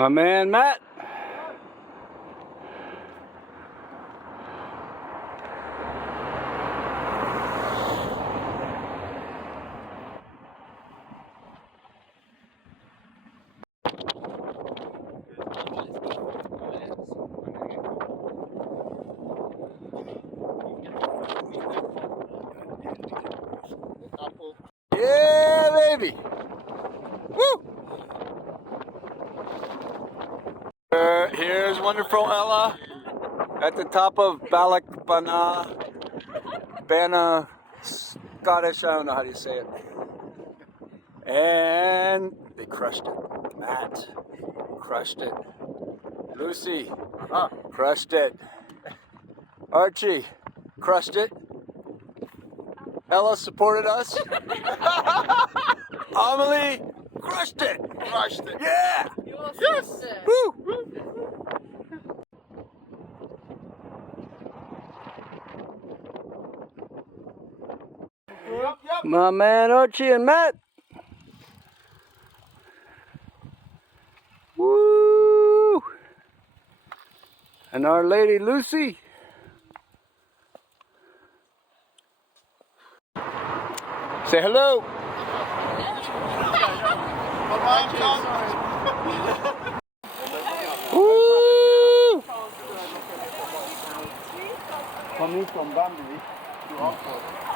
My man Matt. Yeah, baby. Woo! Here's wonderful Ella at the top of Bealach-Na-Ba, Scottish, I don't know how you say it. And they crushed it. Matt crushed it. Lucy crushed it. Archie crushed it. Ella supported us. Amelie crushed it. Crushed it. Yeah. Yes. Woo. Yep. My man Archie and Matt. Woo! And Our Lady Lucy. Say hello. Woo! Coming from Bambi to Oxford.